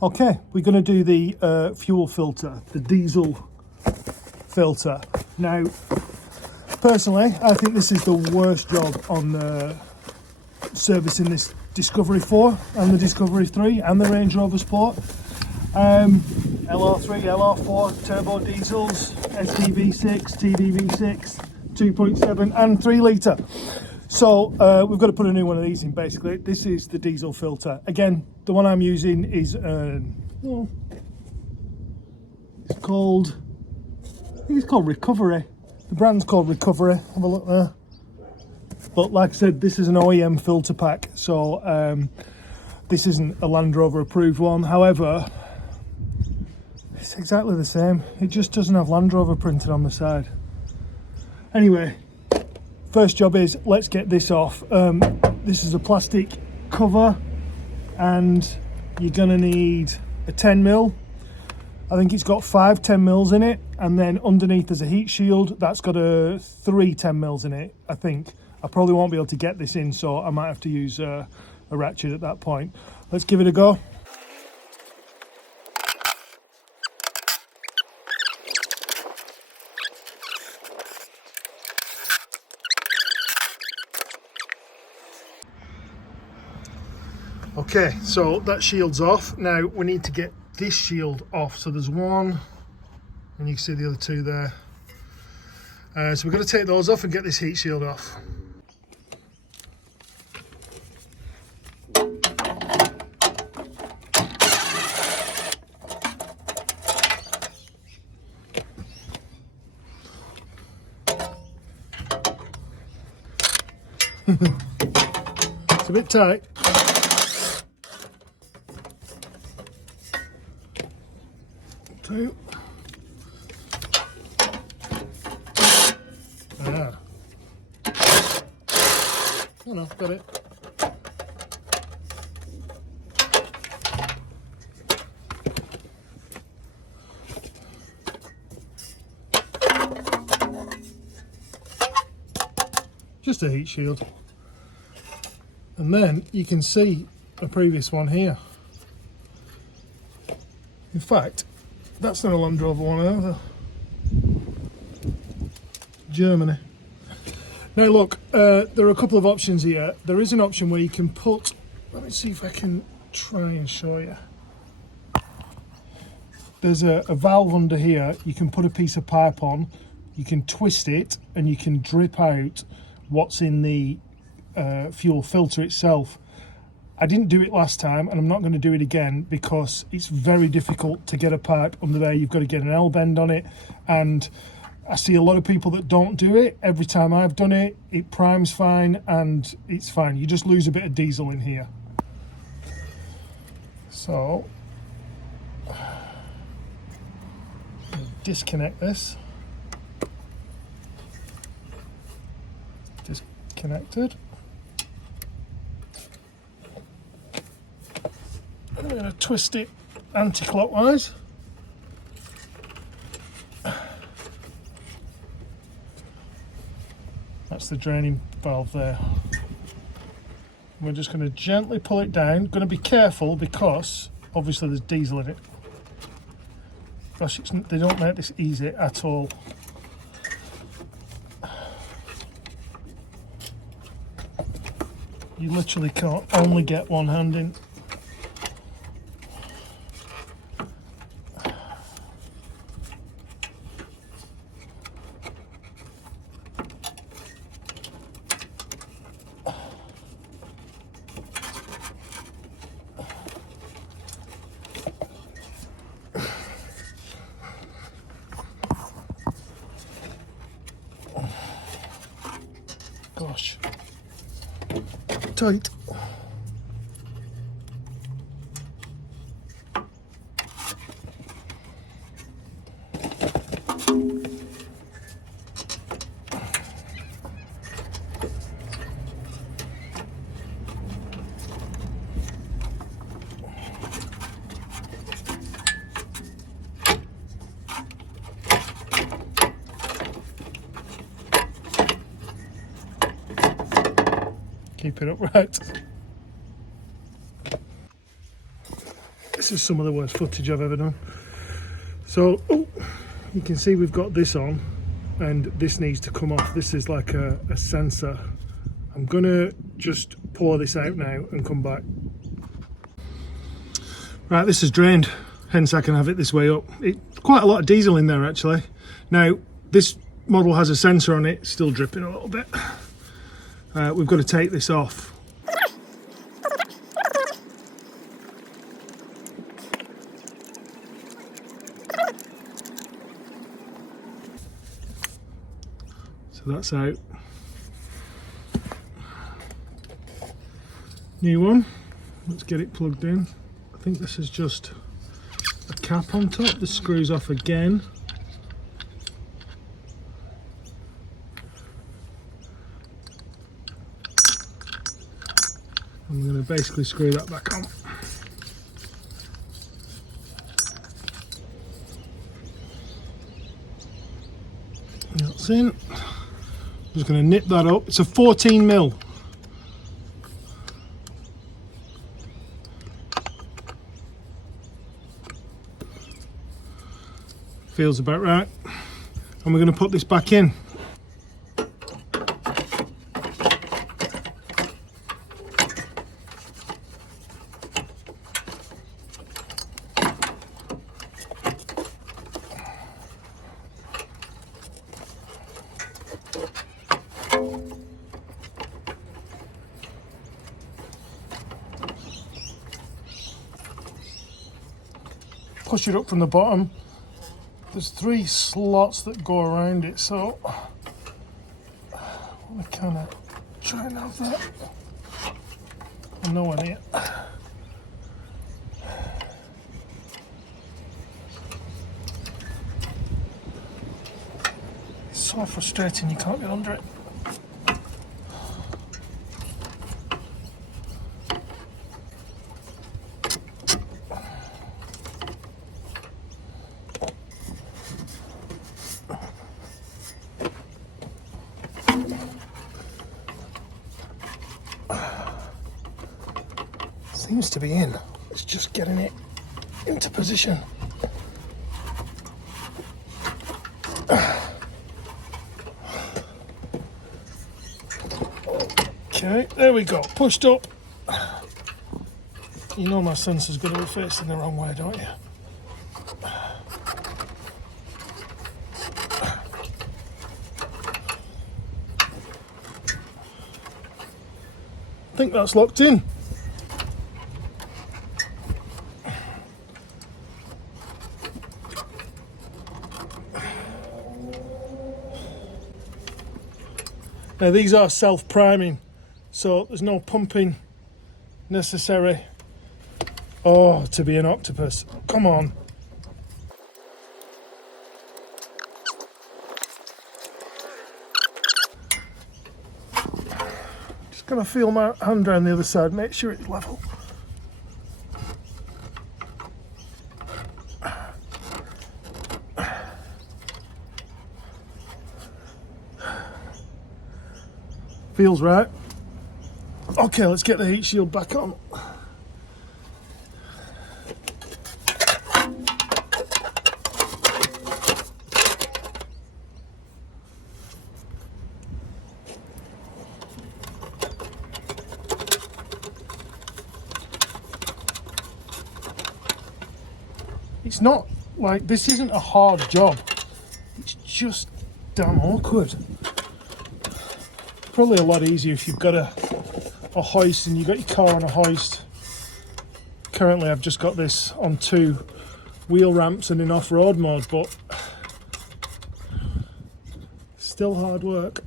Okay, we're going to do the fuel filter, the diesel filter. Now, personally, I think this is the worst job on servicing this Discovery 4 and the Discovery 3 and the Range Rover Sport. LR3, LR4, turbo diesels, SDV6, TDV6, 2.7 and 3 litre. So we've got to put a new one of these in basically. This is the diesel filter. Again, the one I'm using is, well, it's called, I think it's called Recovery. The brand's called Recovery, have a look there. But like I said, this is an OEM filter pack, so this isn't a Land Rover approved one. However, it's exactly the same. It just doesn't have Land Rover printed on the side. Anyway, first job is, let's get this off. This is a plastic cover and you're gonna need a 10mm. I think it's got 5 10mm in it, and then underneath there's a heat shield that's got a 3 10mm in it, I think. I probably won't be able to get this in, so I might have to use a ratchet at that point. Let's give it a go. Okay, so that shield's off. Now we need to get this shield off. So there's one, and you can see the other two there. So we've got to take those off and get this heat shield off. It's a bit tight. Two. Ah. Oh no, got it. Just a heat shield. And then you can see a previous one here. In fact, that's not a Land Rover one either. Germany. Now look, there are a couple of options here. There is an option where you can put, let me see if I can try and show you. There's a valve under here. You can put a piece of pipe on, you can twist it, and you can drip out what's in the fuel filter itself. I didn't do it last time, and I'm not going to do it again because it's very difficult to get a pipe under there. You've got to get an L-bend on it, and I see a lot of people that don't do it. Every time I've done it, it primes fine and it's fine. You just lose a bit of diesel in here. So disconnect this. Disconnected. I'm going to twist it anti-clockwise. That's the draining valve there. We're just going to gently pull it down. Going to be careful because obviously there's diesel in it. Gosh, they don't make this easy at all. You literally can't only get one hand in. Gosh, tight. Keep it upright. This is some of the worst footage I've ever done. So, you can see we've got this on, and this needs to come off. This is like a sensor. I'm gonna just pour this out now and come back. Right, this is drained, hence I can have it this way up. It's quite a lot of diesel in there actually. Now, this model has a sensor on it, still dripping a little bit. We've got to take this off. So that's out. New one, let's get it plugged in. I think this is just a cap on top. This screws off again. I'm going to basically screw that back on. That's in. I'm just going to nip that up. It's a 14mm. Feels about right. And we're going to put this back in. Push it up from the bottom. There's 3 slots that go around it, so I want to kind of try and have that. No one here. It's so frustrating you can't get under it. Seems to be in. It's just getting it into position. Okay, there we go. Pushed up. You know my sensor's going to be facing the wrong way, don't you? I think that's locked in. Now these are self-priming, so there's no pumping necessary. Oh, to be an octopus. Come on. Just gonna feel my hand around the other side, make sure it's level. Feels right. Okay, let's get the heat shield back on. It's not like, this isn't a hard job. It's just damn awkward. Probably a lot easier if you've got a hoist and you've got your car on a hoist. Currently I've just got this on 2 wheel ramps and in off-road mode, but still hard work.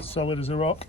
Solid as a rock.